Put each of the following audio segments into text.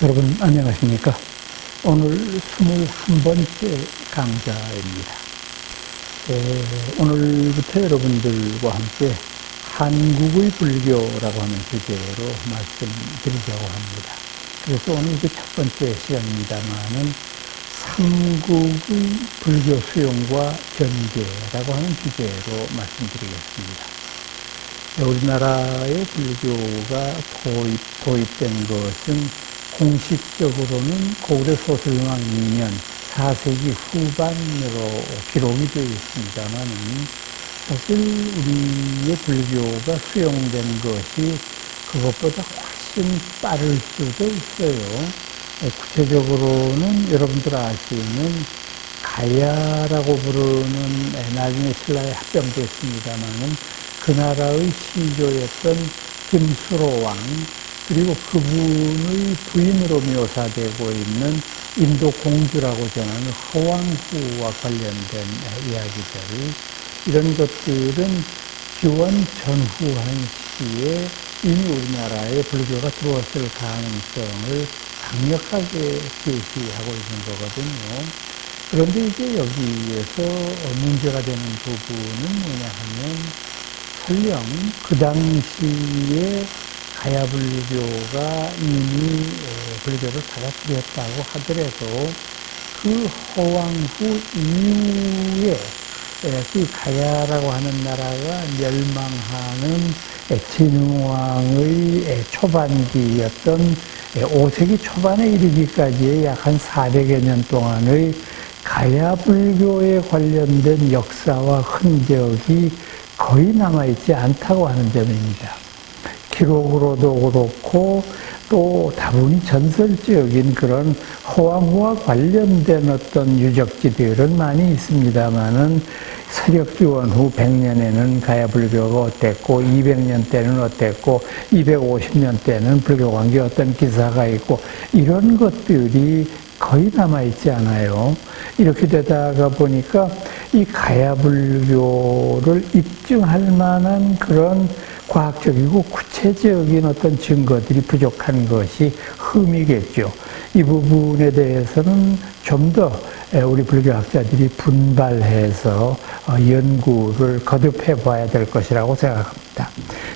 여러분 안녕하십니까? 오늘 21번째 강좌입니다. 오늘부터 여러분들과 함께 한국의 불교라고 하는 주제로 말씀드리려고 합니다. 그래서 오늘 첫 번째 시간입니다만은 삼국의 불교 수용과 전개라고 하는 주제로 말씀드리겠습니다. 우리나라의 불교가 도입된 것은 공식적으로는 고구려 소설왕 2년 4세기 후반으로 기록이 되어 있습니다만 사실 우리의 불교가 수용된 것이 그것보다 훨씬 빠를 수도 있어요. 구체적으로는 여러분들 아시는 가야라고 부르는 나중에 신라에 합병됐습니다만 그 나라의 시조였던 김수로왕 그리고 그분의 부인으로 묘사되고 있는 인도 공주라고 전하는 허왕후와 관련된 이야기들, 이런 것들은 기원 전후 한시에 이미 우리나라에 불교가 들어왔을 가능성을 강력하게 제시하고 있는 거거든요. 그런데 이제 여기에서 문제가 되는 부분은 뭐냐 하면 설령 그 당시에 가야 불교가 이미 불교를 받아들였다고 하더라도 그 허왕후 이후에 그 가야라고 하는 나라가 멸망하는 진흥왕의 초반기였던 5세기 초반에 이르기까지의 약 한 400여 년 동안의 가야 불교에 관련된 역사와 흔적이 거의 남아있지 않다고 하는 점입니다. 기록으로도 그렇고 또 다분히 전설적인 그런 허왕후와 관련된 어떤 유적지들은 많이 있습니다만은 서력기원 후 100년에는 가야 불교가 어땠고 200년 때는 어땠고 250년 때는 불교 관계 어떤 기사가 있고 이런 것들이 거의 남아있지 않아요. 이렇게 되다가 보니까 이 가야 불교를 입증할 만한 그런 과학적이고 구체적인 어떤 증거들이 부족한 것이 흠이겠죠. 이 부분에 대해서는 좀 더 우리 불교학자들이 분발해서 연구를 거듭해 봐야 될 것이라고 생각합니다.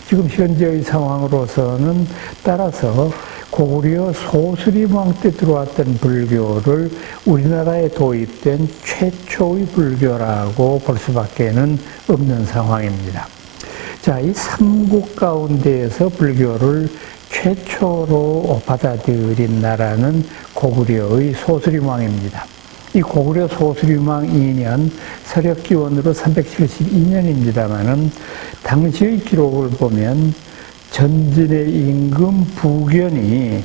지금 현재의 상황으로서는 따라서 고구려 소수림왕 때 들어왔던 불교를 우리나라에 도입된 최초의 불교라고 볼 수밖에는 없는 상황입니다. 자, 이 삼국 가운데에서 불교를 최초로 받아들인 나라는 고구려의 소수림왕입니다. 이 고구려 소수림왕 2년 서력기원으로 372년입니다만은 당시의 기록을 보면 전진의 임금 부견이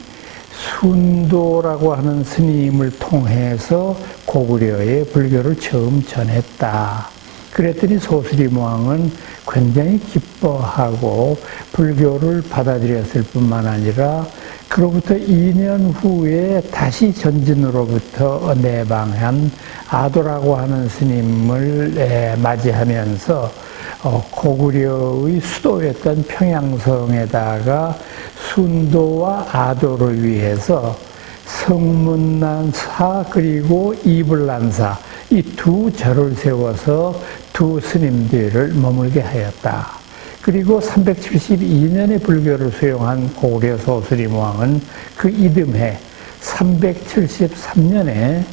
순도라고 하는 스님을 통해서 고구려에 불교를 처음 전했다. 그랬더니 소수림왕은 굉장히 기뻐하고 불교를 받아들였을 뿐만 아니라 그로부터 2년 후에 다시 전진으로부터 내방한 아도라고 하는 스님을 맞이하면서 고구려의 수도였던 평양성에다가 순도와 아도를 위해서 성문난사 그리고 이불난사 이 두 절을 세워서 두 스님들을 머물게 하였다. 그리고 372년에 불교를 수용한 고구려 소수림왕은 그 이듬해 373년에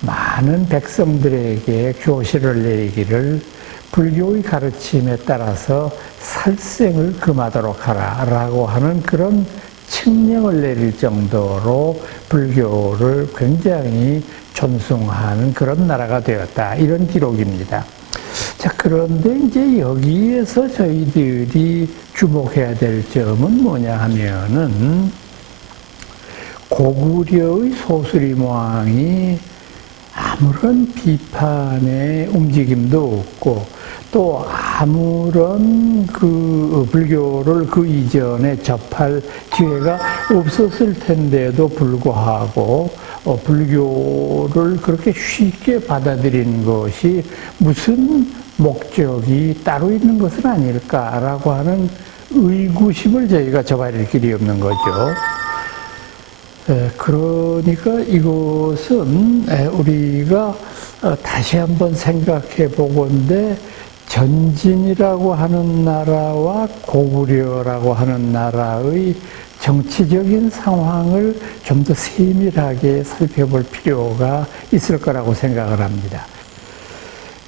많은 백성들에게 교시를 내리기를 불교의 가르침에 따라서 살생을 금하도록 하라라고 하는 그런 칙령을 내릴 정도로 불교를 굉장히 존숭하는 그런 나라가 되었다. 이런 기록입니다. 자, 그런데 이제 여기에서 저희들이 주목해야 될 점은 뭐냐 하면은 고구려의 소수림왕이 아무런 비판의 움직임도 없고 또 아무런 그 불교를 그 이전에 접할 기회가 없었을 텐데도 불구하고 불교를 그렇게 쉽게 받아들인 것이 무슨 목적이 따로 있는 것은 아닐까라고 하는 의구심을 저희가 저버릴 길이 없는 거죠. 그러니까 이것은 우리가 다시 한번 생각해 보건대 전진이라고 하는 나라와 고구려라고 하는 나라의 정치적인 상황을 좀 더 세밀하게 살펴볼 필요가 있을 거라고 생각을 합니다.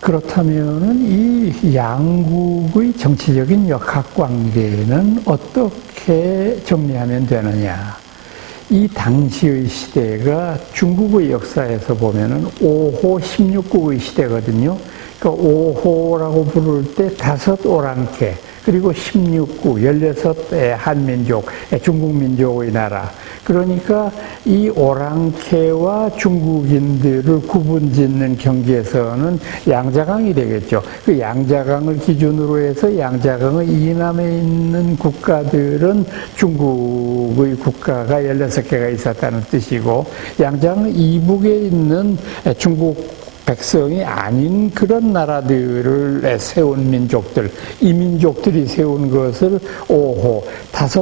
그렇다면은 이 양국의 정치적인 역학관계는 어떻게 정리하면 되느냐? 이 당시의 시대가 중국의 역사에서 보면은 5호 16국의 시대거든요. 그러니까 5호라고 부를 때 5 오랑캐, 그리고 16국, 16의 한민족, 중국민족의 나라. 그러니까 이 오랑캐와 중국인들을 구분짓는 경계에서는 양자강이 되겠죠. 그 양자강을 기준으로 해서 양자강의 이남에 있는 국가들은 중국의 국가가 16개가 있었다는 뜻이고, 양자강 이북에 있는 중국 백성이 아닌 그런 나라들을 세운 민족들, 이 민족들이 세운 것을 5호, 5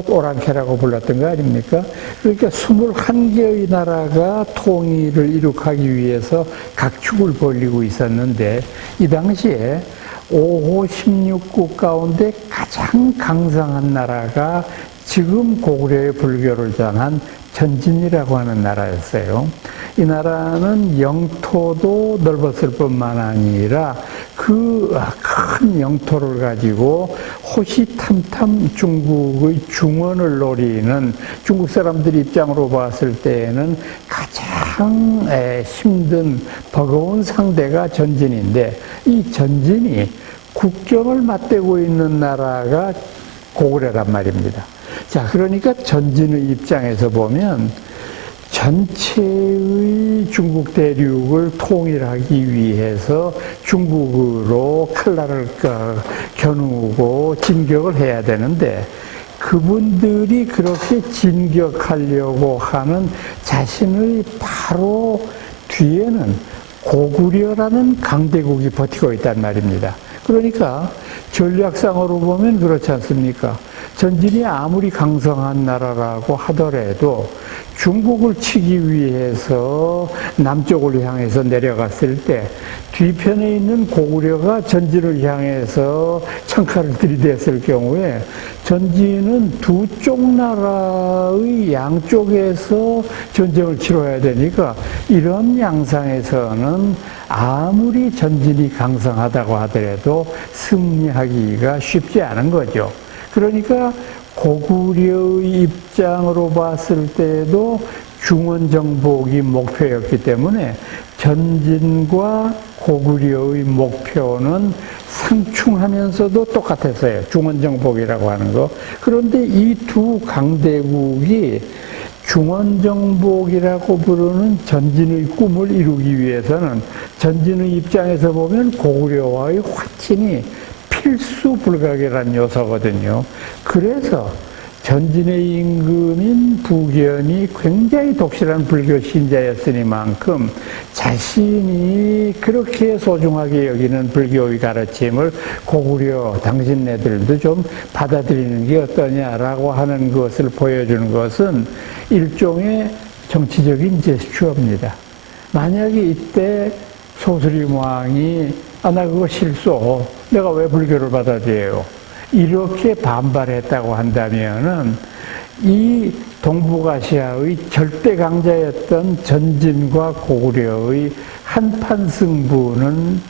오랑캐라고 불렀던 거 아닙니까? 그러니까 21개의 나라가 통일을 이룩하기 위해서 각축을 벌이고 있었는데, 이 당시에 5호 16국 가운데 가장 강성한 나라가 지금 고구려의 불교를 전한 전진이라고 하는 나라였어요. 이 나라는 영토도 넓었을 뿐만 아니라 그 큰 영토를 가지고 호시탐탐 중국의 중원을 노리는, 중국 사람들 입장으로 봤을 때에는 가장 힘든 버거운 상대가 전진인데, 이 전진이 국경을 맞대고 있는 나라가 고구려란 말입니다. 자, 그러니까 전진의 입장에서 보면 전체의 중국 대륙을 통일하기 위해서 중국으로 칼날을 겨누고 진격을 해야 되는데, 그분들이 그렇게 진격하려고 하는 자신의 바로 뒤에는 고구려라는 강대국이 버티고 있단 말입니다. 그러니까 전략상으로 보면 그렇지 않습니까? 전진이 아무리 강성한 나라라고 하더라도 중국을 치기 위해서 남쪽을 향해서 내려갔을 때 뒤편에 있는 고구려가 전진을 향해서 청칼을 들이댔을 경우에 전진은 두 쪽 나라의 양쪽에서 전쟁을 치러야 되니까, 이런 양상에서는 아무리 전진이 강성하다고 하더라도 승리하기가 쉽지 않은 거죠. 그러니까 고구려의 입장으로 봤을 때도 중원정복이 목표였기 때문에 전진과 고구려의 목표는 상충하면서도 똑같았어요. 중원정복이라고 하는 거. 그런데 이 두 강대국이 중원정복이라고 부르는 전진의 꿈을 이루기 위해서는, 전진의 입장에서 보면 고구려와의 화친이 필수 불가결한 요소거든요. 그래서 전진의 임금인 부견이 굉장히 독실한 불교 신자였으니만큼 자신이 그렇게 소중하게 여기는 불교의 가르침을 고구려 당신네들도 좀 받아들이는 게 어떠냐라고 하는 것을 보여주는 것은 일종의 정치적인 제스처입니다. 만약에 이때 소스림 왕이 나 그거 싫소, 내가 왜 불교를 받아들여요, 이렇게 반발했다고 한다면은 이 동북아시아의 절대 강자였던 전진과 고구려의 한판 승부는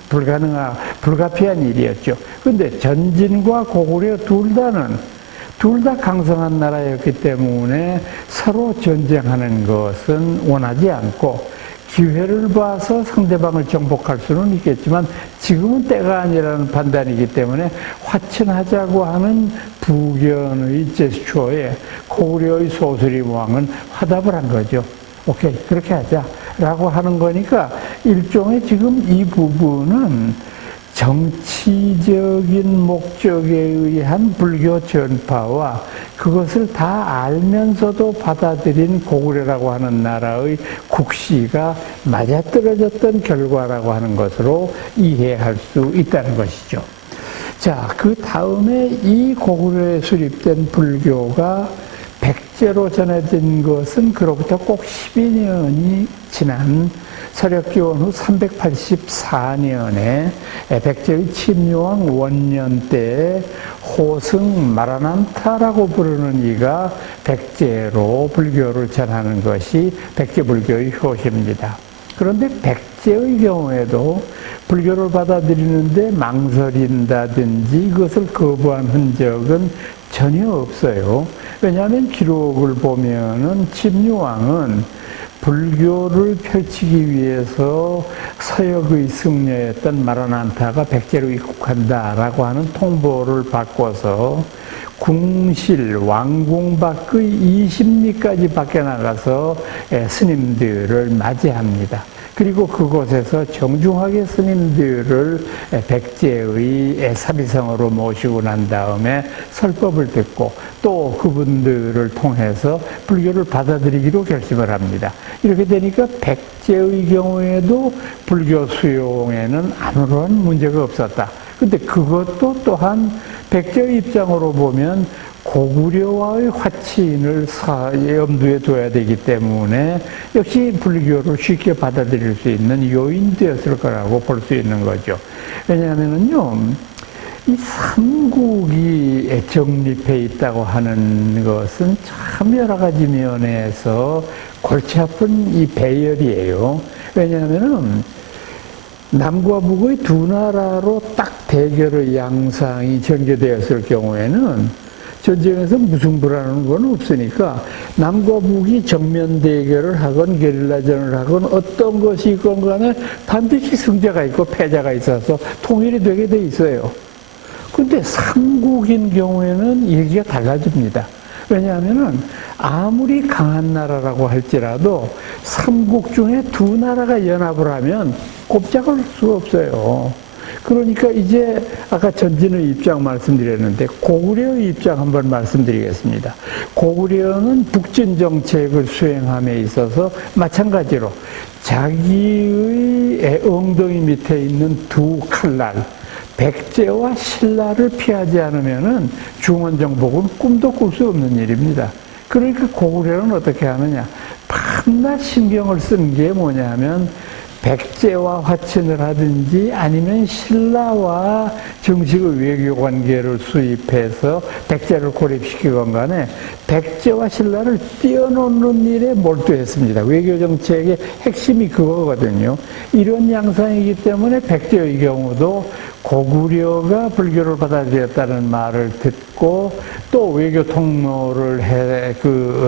불가피한 일이었죠. 그런데 전진과 고구려 둘 다 강성한 나라였기 때문에 서로 전쟁하는 것은 원하지 않고, 기회를 봐서 상대방을 정복할 수는 있겠지만 지금은 때가 아니라는 판단이기 때문에 화친하자고 하는 부견의 제스처에 고구려의 소스림 왕은 화답을 한 거죠. 오케이, 그렇게 하자라고 하는 거니까, 일종의 지금 이 부분은 정치적인 목적에 의한 불교 전파와 그것을 다 알면서도 받아들인 고구려라고 하는 나라의 국시가 맞아떨어졌던 결과라고 하는 것으로 이해할 수 있다는 것이죠. 자, 그 다음에 이 고구려에 수립된 불교가 백제로 전해진 것은 그로부터 꼭 12년이 지난 서력기원 후 384년에 백제의 침유왕 원년 때에 호승 마라난타라고 부르는 이가 백제로 불교를 전하는 것이 백제불교의 효시입니다. 그런데 백제의 경우에도 불교를 받아들이는데 망설인다든지 그것을 거부한 흔적은 전혀 없어요. 왜냐하면 기록을 보면은 침유왕은 불교를 펼치기 위해서 서역의 승려였던 마라난타가 백제로 입국한다라고 하는 통보를 바꿔서 궁실, 왕궁 밖의 20리까지 밖에 나가서 스님들을 맞이합니다. 그리고 그곳에서 정중하게 스님들을 백제의 사비성으로 모시고 난 다음에 설법을 듣고 또 그분들을 통해서 불교를 받아들이기로 결심을 합니다. 이렇게 되니까 백제의 경우에도 불교 수용에는 아무런 문제가 없었다. 근데 그것도 또한 백제의 입장으로 보면 고구려와의 화친을 염두에 둬야 되기 때문에 역시 불교를 쉽게 받아들일 수 있는 요인되었을 거라고 볼 수 있는 거죠. 왜냐하면요, 이 삼국이 정립해 있다고 하는 것은 참 여러 가지 면에서 골치 아픈 이 배열이에요. 왜냐하면은 남과 북의 두 나라로 딱 대결의 양상이 전개되었을 경우에는 전쟁에서 무승부라는 건 없으니까 남과 북이 정면 대결을 하건 게릴라전을 하건 어떤 것이 있건 간에 반드시 승자가 있고 패자가 있어서 통일이 되게 돼 있어요. 근데 삼국인 경우에는 얘기가 달라집니다. 왜냐하면은 아무리 강한 나라라고 할지라도 삼국 중에 두 나라가 연합을 하면 꼼짝을 할 수가 없어요. 그러니까 이제 아까 전진의 입장 말씀드렸는데 고구려의 입장 한번 말씀드리겠습니다. 고구려는 북진 정책을 수행함에 있어서 마찬가지로 자기의 엉덩이 밑에 있는 두 칼날, 백제와 신라를 피하지 않으면은 중원정복은 꿈도 꿀 수 없는 일입니다. 그러니까 고구려는 어떻게 하느냐? 밤낮 신경을 쓴 게 뭐냐면 백제와 화친을 하든지 아니면 신라와 정식의 외교 관계를 수립해서 백제를 고립시키건 간에 백제와 신라를 띄어놓는 일에 몰두했습니다. 외교 정책의 핵심이 그거거든요. 이런 양상이기 때문에 백제의 경우도 고구려가 불교를 받아들였다는 말을 듣고 또 외교 통로를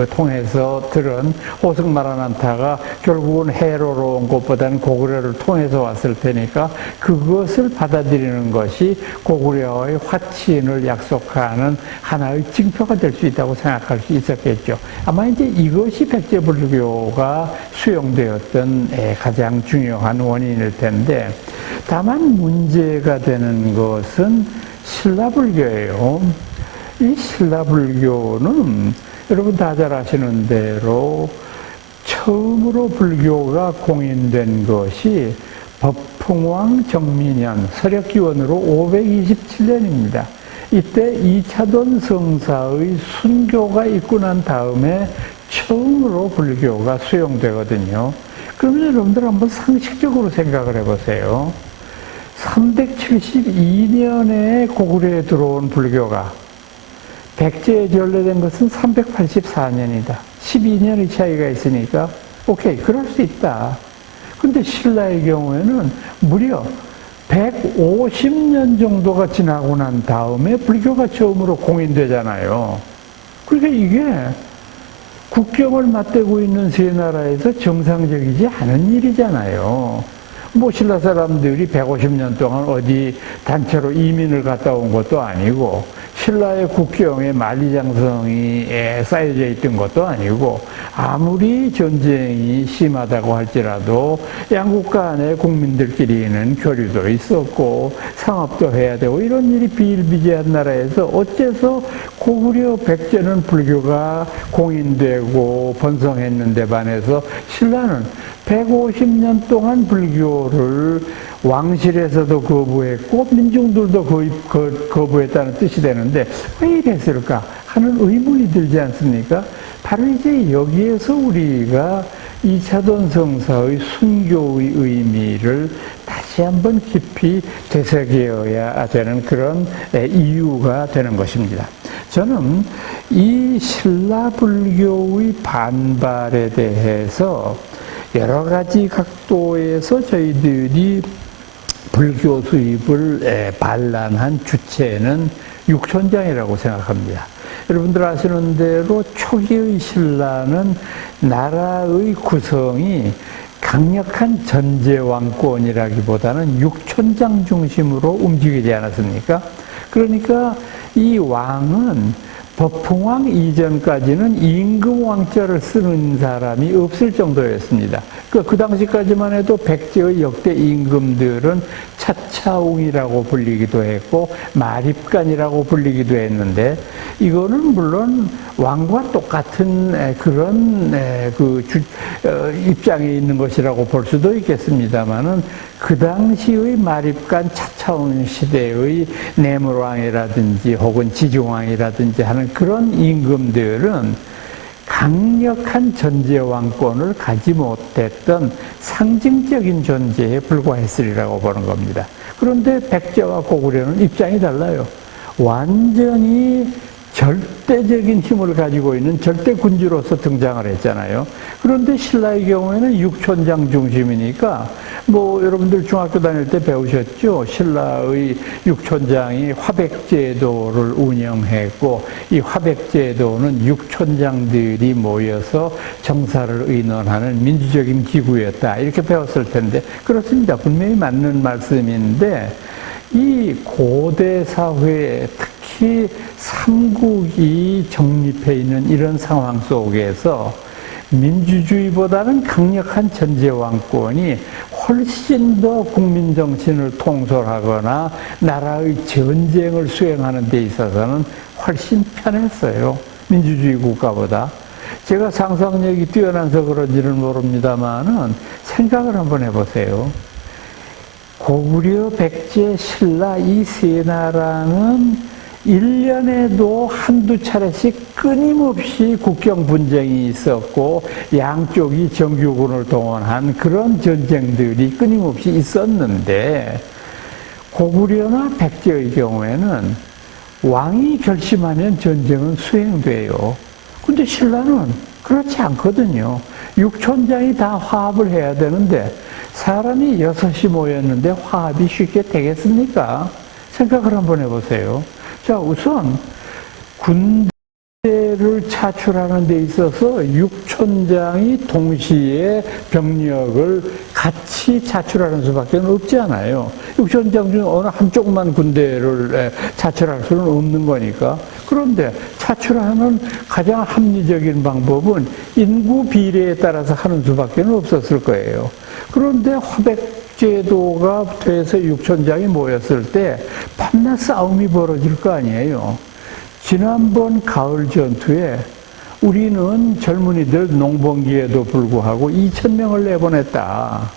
통해서 들은 호승 마라난타가 결국은 해로로 온 것보다는 고구려를 통해서 왔을 테니까 그것을 받아들이는 것이 고구려의 화친을 약속하는 하나의 징표가 될 수 있다고 생각할 수 있었겠죠. 아마 이제 이것이 백제 불교가 수용되었던 가장 중요한 원인일 텐데 다만 문제가 되는 것은 신라불교예요. 이 신라불교는 여러분 다 잘 아시는 대로 처음으로 불교가 공인된 것이 법풍왕 정민년 서력기원으로 527년입니다. 이때 이차돈 성사의 순교가 있고 난 다음에 처음으로 불교가 수용되거든요. 그러면 여러분들 한번 상식적으로 생각을 해보세요. 372년에 고구려에 들어온 불교가 백제에 전래된 것은 384년이다. 12년의 차이가 있으니까 오케이, 그럴 수 있다. 근데 신라의 경우에는 무려 150년 정도가 지나고 난 다음에 불교가 처음으로 공인되잖아요. 그러니까 이게 국경을 맞대고 있는 세 나라에서 정상적이지 않은 일이잖아요. 뭐 신라 사람들이 150년 동안 어디 단체로 이민을 갔다 온 것도 아니고 신라의 국경에 만리장성이 쌓여져 있던 것도 아니고 아무리 전쟁이 심하다고 할지라도 양국 간의 국민들끼리는 교류도 있었고 상업도 해야 되고 이런 일이 비일비재한 나라에서 어째서 고구려 백제는 불교가 공인되고 번성했는데 반해서 신라는 150년 동안 불교를 왕실에서도 거부했고 민중들도 거부했다는 뜻이 되는데 왜 이랬을까 하는 의문이 들지 않습니까? 바로 이제 여기에서 우리가 이차돈 성사의 순교의 의미를 다시 한번 깊이 되새겨야 되는 그런 이유가 되는 것입니다. 저는 이 신라불교의 반발에 대해서 여러 가지 각도에서 저희들이 불교 수입을 반란한 주체는 육천장이라고 생각합니다. 여러분들 아시는 대로 초기의 신라는 나라의 구성이 강력한 전제왕권이라기보다는 육천장 중심으로 움직이지 않았습니까? 그러니까 이 왕은 법흥왕 이전까지는 임금왕자를 쓰는 사람이 없을 정도였습니다. 그 당시까지만 해도 백제의 역대 임금들은 차차웅이라고 불리기도 했고 마립간이라고 불리기도 했는데, 이거는 물론 왕과 똑같은 그런 입장에 있는 것이라고 볼 수도 있겠습니다만은, 그 당시의 마립간 차차운 시대의 내물왕이라든지 혹은 지중왕이라든지 하는 그런 임금들은 강력한 전제왕권을 가지 못했던 상징적인 존재에 불과했으리라고 보는 겁니다. 그런데 백제와 고구려는 입장이 달라요. 완전히 절대적인 힘을 가지고 있는 절대 군주로서 등장을 했잖아요. 그런데 신라의 경우에는 육천장 중심이니까, 여러분들 중학교 다닐 때 배우셨죠? 신라의 육천장이 화백제도를 운영했고, 이 화백제도는 육천장들이 모여서 정사를 의논하는 민주적인 기구였다, 이렇게 배웠을 텐데, 그렇습니다. 분명히 맞는 말씀인데, 이 고대 사회에 특히 삼국이 정립해 있는 이런 상황 속에서 민주주의보다는 강력한 전제왕권이 훨씬 더 국민 정신을 통솔하거나 나라의 전쟁을 수행하는 데 있어서는 훨씬 편했어요. 민주주의 국가보다. 제가 상상력이 뛰어나서 그런지는 모릅니다만은 생각을 한번 해보세요. 고구려, 백제, 신라 이 세 나라는 1년에도 한두 차례씩 끊임없이 국경 분쟁이 있었고 양쪽이 정규군을 동원한 그런 전쟁들이 끊임없이 있었는데, 고구려나 백제의 경우에는 왕이 결심하면 전쟁은 수행돼요. 근데 신라는 그렇지 않거든요. 육천장이 다 화합을 해야 되는데 사람이 6이 모였는데 화합이 쉽게 되겠습니까? 생각을 한번 해보세요. 자, 우선 군대를 차출하는 데 있어서 육천장이 동시에 병력을 같이 차출하는 수밖에 없지 않아요. 육천장 중 어느 한쪽만 군대를 차출할 수는 없는 거니까. 그런데 차출하는 가장 합리적인 방법은 인구 비례에 따라서 하는 수밖에 없었을 거예요. 그런데 화백제도가 돼서 육천장이 모였을 때 밤낮 싸움이 벌어질 거 아니에요. 지난번 가을 전투에 우리는 젊은이들 농번기에도 불구하고 2,000명을 내보냈다.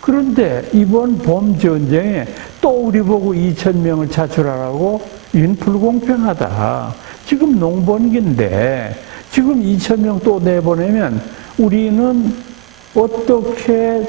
그런데 이번 봄 전쟁에 또 우리 보고 2,000명을 차출하라고? 이건 불공평하다. 지금 농번기인데 지금 2,000명 또 내보내면 우리는 어떻게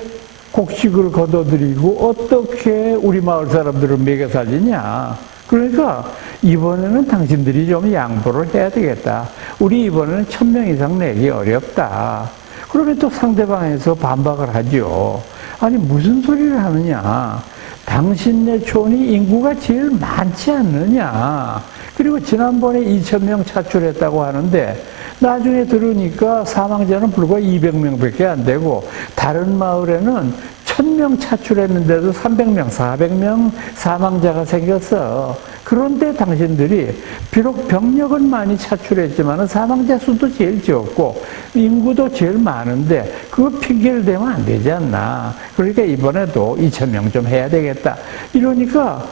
곡식을 걷어들이고 어떻게 우리 마을 사람들을 먹여 살리냐. 그러니까 이번에는 당신들이 좀 양보를 해야 되겠다. 우리 이번에는 1,000명 이상 내기 어렵다. 그러면 또 상대방에서 반박을 하죠. 아니 무슨 소리를 하느냐. 당신네 촌이 인구가 제일 많지 않느냐. 그리고 지난번에 2,000명 차출했다고 하는데 나중에 들으니까 사망자는 불과 200명밖에 안 되고 다른 마을에는 1,000명 차출했는데도 300명, 400명 사망자가 생겼어. 그런데 당신들이 비록 병력은 많이 차출했지만 사망자 수도 제일 적고 인구도 제일 많은데 그거 핑계를 대면 안 되지 않나. 그러니까 이번에도 2,000명 좀 해야 되겠다. 이러니까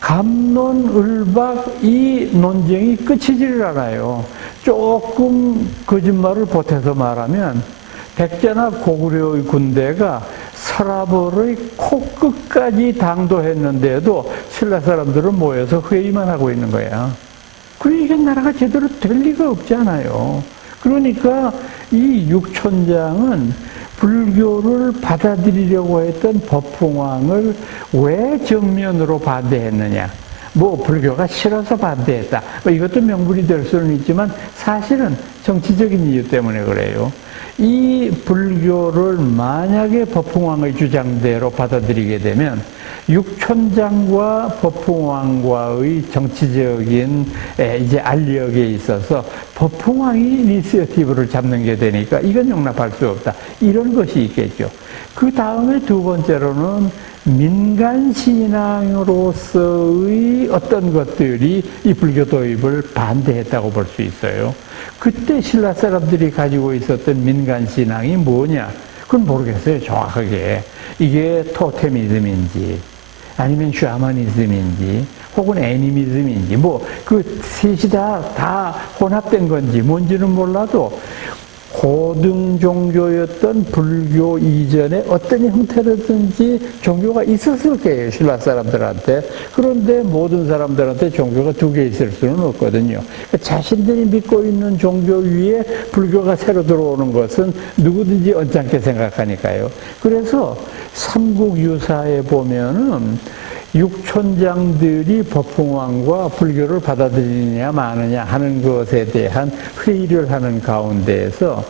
갑론을박 이 논쟁이 끝이지를 않아요. 조금 거짓말을 보태서 말하면 백제나 고구려의 군대가 서라벌의 코끝까지 당도했는데도 신라 사람들은 모여서 회의만 하고 있는 거야. 그러니까 나라가 제대로 될 리가 없잖아요. 그러니까 이 육촌장은 불교를 받아들이려고 했던 법흥왕을 왜 정면으로 반대했느냐. 뭐 불교가 싫어서 반대했다. 뭐 이것도 명분이 될 수는 있지만 사실은 정치적인 이유 때문에 그래요. 이 불교를 만약에 법흥왕의 주장대로 받아들이게 되면 육촌장과 법흥왕과의 정치적인 이제 알력에 있어서 법흥왕이 이니시어티브를 잡는 게 되니까 이건 용납할 수 없다. 이런 것이 있겠죠. 그 다음에 두 번째로는 민간신앙으로서의 어떤 것들이 이 불교 도입을 반대했다고 볼 수 있어요. 그때 신라 사람들이 가지고 있었던 민간신앙이 뭐냐? 그건 모르겠어요, 정확하게. 이게 토테미즘인지, 아니면 샤머니즘인지, 혹은 애니미즘인지, 뭐, 그 셋이 다 혼합된 건지 뭔지는 몰라도 고등 종교였던 불교 이전에 어떤 형태로든지 종교가 있었을 거예요, 신라 사람들한테. 그런데 모든 사람들한테 종교가 두 개 있을 수는 없거든요. 자신들이 믿고 있는 종교 위에 불교가 새로 들어오는 것은 누구든지 언짢게 생각하니까요. 그래서 삼국유사에 보면은 육촌장들이 법흥왕과 불교를 받아들이느냐 마느냐 하는 것에 대한 회의를 하는 가운데에서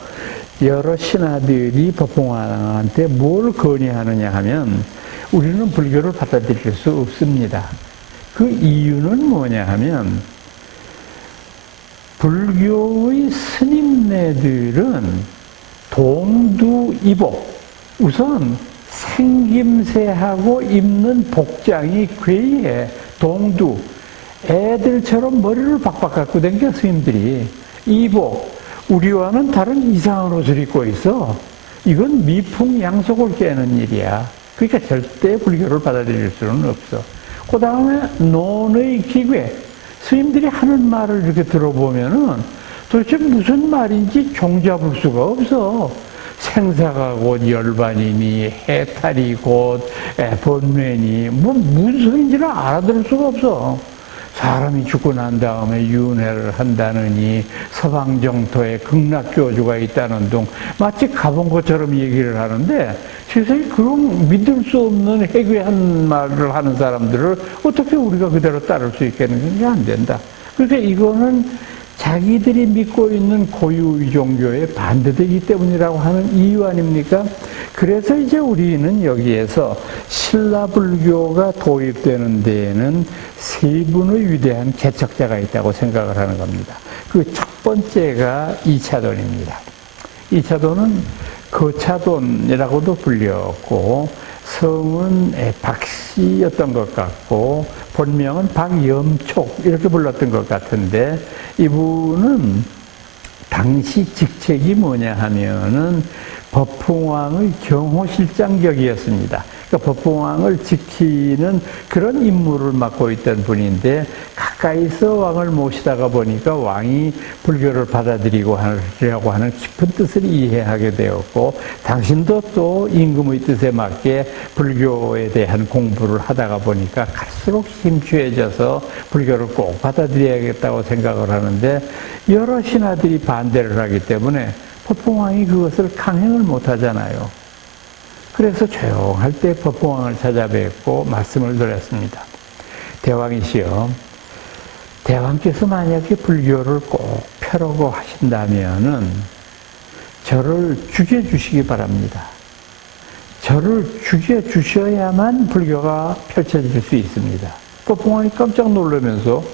여러 신하들이 법흥왕한테 뭘 건의하느냐 하면 우리는 불교를 받아들일 수 없습니다. 그 이유는 뭐냐 하면 불교의 스님네들은 동두이복, 우선 생김새하고 입는 복장이 괴이해. 동두. 애들처럼 머리를 박박 갖고 댕겨, 스님들이. 이복. 우리와는 다른 이상한 옷을 입고 있어. 이건 미풍양속을 깨는 일이야. 그러니까 절대 불교를 받아들일 수는 없어. 그 다음에 논의 기괴. 스님들이 하는 말을 이렇게 들어보면은 도대체 무슨 말인지 종잡을 수가 없어. 생사가 곧 열반이니 해탈이 곧 번뇌니 뭐 무슨 소리인지를 알아들을 수가 없어. 사람이 죽고 난 다음에 윤회를 한다느니 서방정토에 극락교주가 있다는 둥 마치 가본 것처럼 얘기를 하는데 세상에 그런 믿을 수 없는 해괴한 말을 하는 사람들을 어떻게 우리가 그대로 따를 수 있겠는 게 안 된다. 그러니까 이거는 자기들이 믿고 있는 고유의 종교에 반대되기 때문이라고 하는 이유 아닙니까? 그래서 이제 우리는 여기에서 신라불교가 도입되는 데에는 세 분의 위대한 개척자가 있다고 생각을 하는 겁니다. 그 첫 번째가 이차돈입니다. 이차돈은 거차돈이라고도 불렸고 성은 박씨였던 것 같고 본명은 박염촉 이렇게 불렀던 것 같은데 이분은 당시 직책이 뭐냐 하면은 법흥왕의 경호실장격이었습니다. 그러니까 법흥왕을 지키는 그런 임무를 맡고 있던 분인데 가까이서 왕을 모시다가 보니까 왕이 불교를 받아들이고 하려고 하는 깊은 뜻을 이해하게 되었고 당신도 또 임금의 뜻에 맞게 불교에 대한 공부를 하다가 보니까 갈수록 심취해져서 불교를 꼭 받아들여야겠다고 생각을 하는데 여러 신하들이 반대를 하기 때문에 법흥왕이 그것을 강행을 못하잖아요. 그래서 조용할 때 법흥왕을 찾아뵙고 말씀을 드렸습니다. 대왕이시여, 대왕께서 만약에 불교를 꼭 펴라고 하신다면은 저를 죽여주시기 바랍니다. 저를 죽여주셔야만 불교가 펼쳐질 수 있습니다. 법흥왕이 깜짝 놀라면서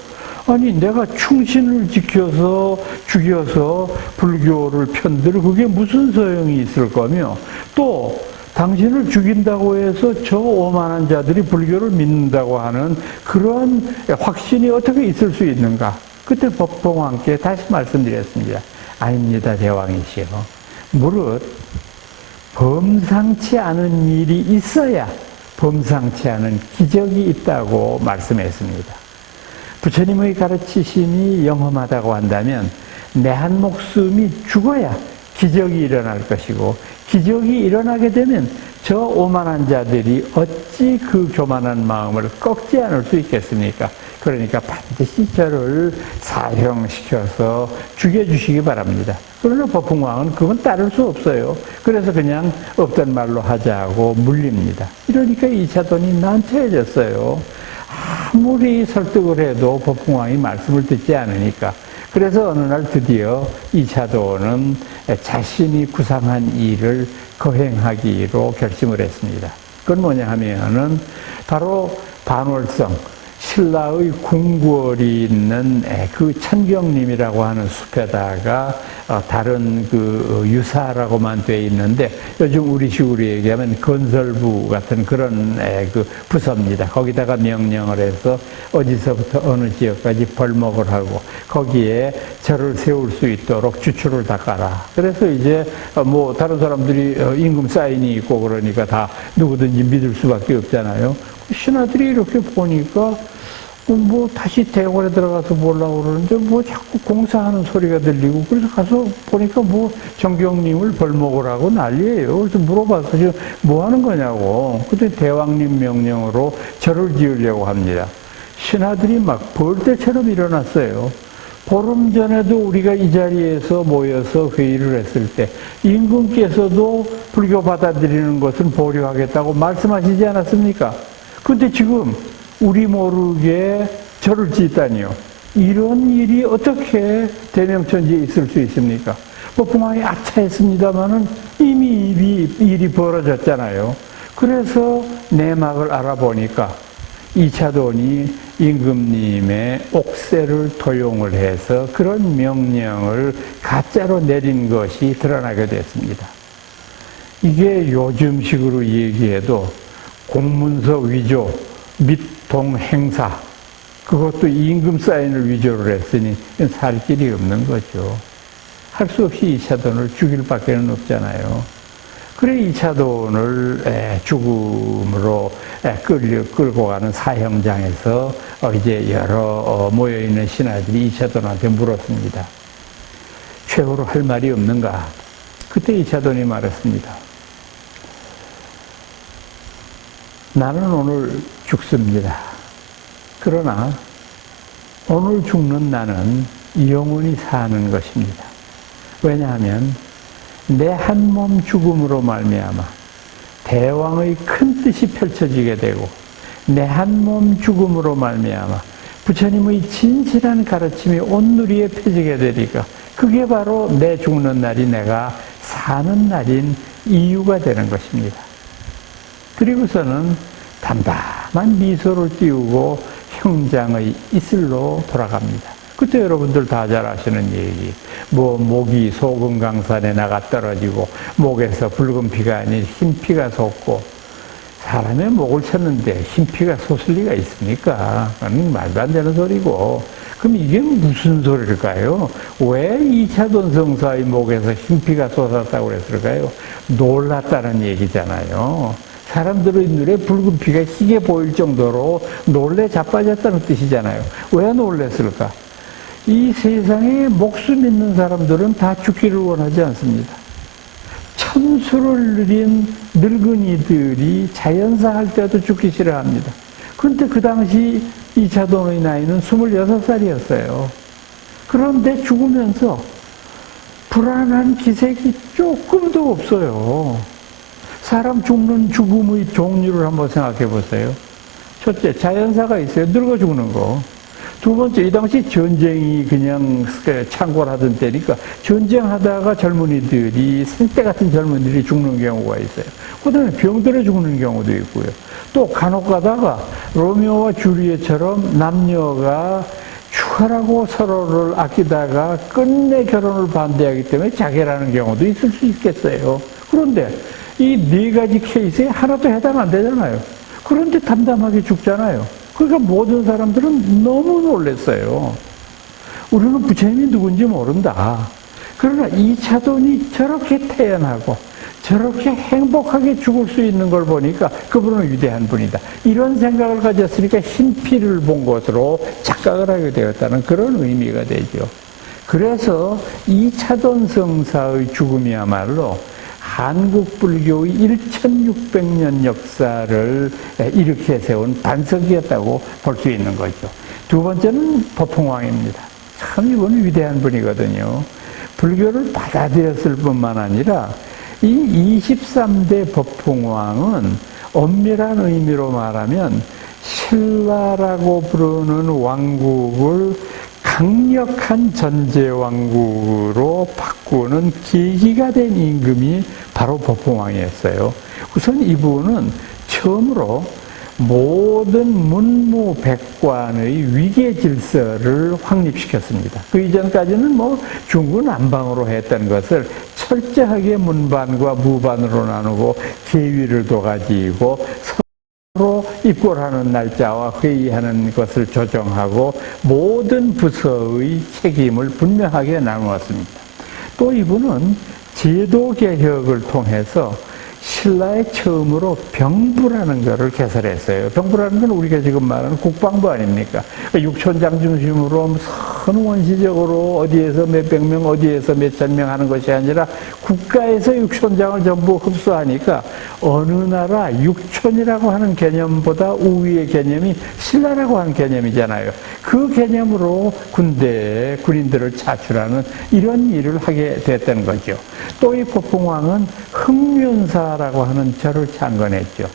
아니 내가 충신을 지켜서 죽여서 불교를 편들 그게 무슨 소용이 있을 거며 또 당신을 죽인다고 해서 저 오만한 자들이 불교를 믿는다고 하는 그런 확신이 어떻게 있을 수 있는가? 그때 법흥왕께 다시 말씀드렸습니다. 아닙니다, 대왕이시여. 무릇 범상치 않은 일이 있어야 범상치 않은 기적이 있다고 말씀했습니다. 부처님의 가르치심이 영험하다고 한다면 내 한 목숨이 죽어야 기적이 일어날 것이고 기적이 일어나게 되면 저 오만한 자들이 어찌 그 교만한 마음을 꺾지 않을 수 있겠습니까? 그러니까 반드시 저를 사형시켜서 죽여주시기 바랍니다. 그러나 법흥왕은 그건 따를 수 없어요. 그래서 그냥 없던 말로 하자고 물립니다. 이러니까 이차돈이 난처해졌어요. 아무리 설득을 해도 법흥왕이 말씀을 듣지 않으니까. 그래서 어느 날 드디어 이차돈은 자신이 구상한 일을 거행하기로 결심을 했습니다. 그건 뭐냐 하면은 바로 반월성, 신라의 궁궐이 있는 그 천경림이라고 하는 숲에다가 다른 그 유사라고만 돼 있는데 요즘 우리식으로 얘기하면 건설부 같은 그런 그 부서입니다. 거기다가 명령을 해서 어디서부터 어느 지역까지 벌목을 하고 거기에 절을 세울 수 있도록 주추를 닦아라. 그래서 이제 뭐 다른 사람들이 임금 사인이 있고 그러니까 다 누구든지 믿을 수밖에 없잖아요. 신하들이 이렇게 보니까 뭐 다시 대궐에 들어가서 보려고 그러는데 뭐 자꾸 공사하는 소리가 들리고 그래서 가서 보니까 뭐 정경림을 벌목을 하고 난리예요. 그래서 물어봐서 지금 뭐 하는 거냐고. 그때 대왕님 명령으로 절을 지으려고 합니다. 신하들이 막 벌떼처럼 일어났어요. 보름 전에도 우리가 이 자리에서 모여서 회의를 했을 때 임금께서도 불교 받아들이는 것은 보류하겠다고 말씀하시지 않았습니까? 근데 지금 우리 모르게 절을 짓다니요. 이런 일이 어떻게 대명천지에 있을 수 있습니까? 법흥왕이 아차했습니다마는 이미 일이 벌어졌잖아요. 그래서 내막을 알아보니까 이차돈이 임금님의 옥세를 도용을 해서 그런 명령을 가짜로 내린 것이 드러나게 됐습니다. 이게 요즘식으로 얘기해도 공문서 위조 및 동행사, 그것도 임금 사인을 위조를 했으니 살 길이 없는 거죠. 할 수 없이 이차돈을 죽일 밖에 없잖아요. 그래 이차돈을 죽음으로 끌고 가는 사형장에서 이제 여러 모여있는 신하들이 이차돈한테 물었습니다. 최후로 할 말이 없는가? 그때 이차돈이 말했습니다. 나는 오늘 죽습니다. 그러나 오늘 죽는 나는 영원히 사는 것입니다. 왜냐하면 내 한 몸 죽음으로 말미암아 대왕의 큰 뜻이 펼쳐지게 되고 내 한 몸 죽음으로 말미암아 부처님의 진실한 가르침이 온누리에 펴지게 되니까 그게 바로 내 죽는 날이 내가 사는 날인 이유가 되는 것입니다. 그리고서는 담담한 미소를 띄우고 형장의 이슬로 돌아갑니다. 그때 여러분들 다 잘 아시는 얘기. 뭐 목이 소금강산에 나가 떨어지고 목에서 붉은 피가 아닌 흰 피가 솟고 사람의 목을 쳤는데 흰 피가 솟을 리가 있습니까? 그건 말도 안 되는 소리고. 그럼 이게 무슨 소리일까요? 왜 이차돈 성사의 목에서 흰 피가 솟았다고 그랬을까요? 놀랐다는 얘기잖아요. 사람들의 눈에 붉은 피가 희게 보일 정도로 놀래 자빠졌다는 뜻이잖아요. 왜 놀랬을까? 이 세상에 목숨 있는 사람들은 다 죽기를 원하지 않습니다. 천수를 누린 늙은이들이 자연사 할 때도 죽기 싫어합니다. 그런데 그 당시 이차돈의 나이는 26살이었어요. 그런데 죽으면서 불안한 기색이 조금도 없어요. 사람 죽는 죽음의 종류를 한번 생각해 보세요. 첫째, 자연사가 있어요. 늙어 죽는 거. 두 번째, 이 당시 전쟁이 그냥 창궐하던 때니까 전쟁하다가 젊은이들이, 생때 같은 젊은이들이 죽는 경우가 있어요. 그 다음에 병들어 죽는 경우도 있고요. 또 간혹 가다가 로미오와 줄리엣처럼 남녀가 축하라고 서로를 아끼다가 끝내 결혼을 반대하기 때문에 자결하는 경우도 있을 수 있겠어요. 그런데 이 네 가지 케이스에 하나도 해당 안 되잖아요. 그런데 담담하게 죽잖아요. 그러니까 모든 사람들은 너무 놀랐어요. 우리는 부처님이 누군지 모른다. 그러나 이차돈이 저렇게 태연하고 저렇게 행복하게 죽을 수 있는 걸 보니까 그분은 위대한 분이다. 이런 생각을 가졌으니까 흰 피를 본 것으로 착각을 하게 되었다는 그런 의미가 되죠. 그래서 이차돈 성사의 죽음이야말로 한국 불교의 1600년 역사를 일으켜 세운 반석이었다고 볼 수 있는 거죠. 두 번째는 법흥왕입니다. 참 이분은 위대한 분이거든요. 불교를 받아들였을 뿐만 아니라 이 23대 법흥왕은 엄밀한 의미로 말하면 신라라고 부르는 왕국을 강력한 전제왕국으로 바꾸는 계기가 된 임금이 바로 법흥왕이었어요. 우선 이분은 처음으로 모든 문무백관의 위계 질서를 확립시켰습니다. 그 이전까지는 뭐 중구난방으로 했던 것을 철저하게 문반과 무반으로 나누고 계위를 둬가지고 서로 입궐하는 날짜와 회의하는 것을 조정하고 모든 부서의 책임을 분명하게 나누었습니다. 또 이분은 제도 개혁을 통해서 신라에 처음으로 병부라는 것을 개설했어요. 병부라는 건 우리가 지금 말하는 국방부 아닙니까? 육촌장 중심으로 선원시적으로 어디에서 몇백 명, 어디에서 몇천 명 하는 것이 아니라 국가에서 육촌장을 전부 흡수하니까 어느 나라 육촌이라고 하는 개념보다 우위의 개념이 신라라고 하는 개념이잖아요. 그 개념으로 군대에 군인들을 차출하는 이런 일을 하게 됐던 거죠. 또 이 법흥왕은 흥륜사라고 하는 절을 창건했죠.